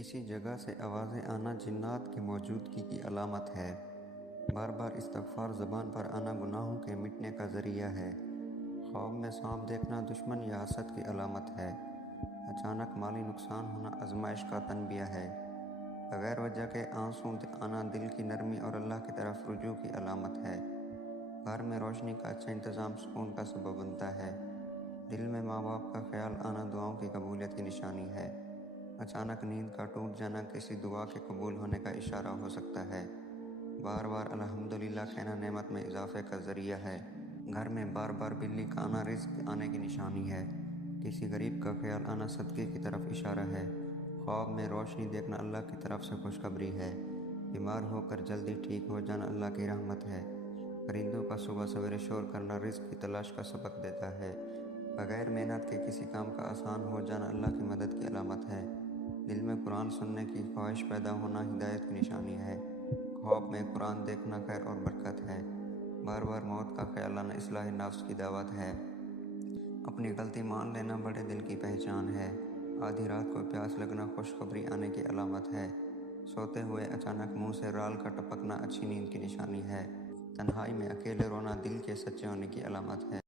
کسی جگہ سے آوازیں آنا جنات کی موجودگی کی علامت ہے۔ بار بار استغفار زبان پر آنا گناہوں کے مٹنے کا ذریعہ ہے۔ خواب میں سانپ دیکھنا دشمن یا حسد کی علامت ہے۔ اچانک مالی نقصان ہونا آزمائش کا تنبیہ ہے۔ بغیر وجہ کے آنسو آنا دل کی نرمی اور اللہ کی طرف رجوع کی علامت ہے۔ گھر میں روشنی کا اچھا انتظام سکون کا سبب بنتا ہے۔ دل میں ماں باپ کا خیال آنا دعاؤں کی قبولیت کی نشانی ہے۔ اچانک نیند کا ٹوٹ جانا کسی دعا کے قبول ہونے کا اشارہ ہو سکتا ہے۔ بار بار الحمدللہ کہنا نعمت میں اضافے کا ذریعہ ہے۔ گھر میں بار بار بلی کا آنا رزق آنے کی نشانی ہے۔ کسی غریب کا خیال آنا صدقے کی طرف اشارہ ہے۔ خواب میں روشنی دیکھنا اللہ کی طرف سے خوشخبری ہے۔ بیمار ہو کر جلدی ٹھیک ہو جانا اللہ کی رحمت ہے۔ پرندوں کا صبح سویرے شور کرنا رزق کی تلاش کا سبق دیتا ہے۔ بغیر محنت کے کسی کام کا آسان ہو جانا اللہ کی مدد کی علامت ہے۔ دل میں قرآن سننے کی خواہش پیدا ہونا ہدایت کی نشانی ہے۔ خواب میں قرآن دیکھنا خیر اور برکت ہے۔ بار بار موت کا خیال آنا اصلاح نفس کی دعوت ہے۔ اپنی غلطی مان لینا بڑے دل کی پہچان ہے۔ آدھی رات کو پیاس لگنا خوشخبری آنے کی علامت ہے۔ سوتے ہوئے اچانک منہ سے رال کا ٹپکنا اچھی نیند کی نشانی ہے۔ تنہائی میں اکیلے رونا دل کے سچے ہونے کی علامت ہے۔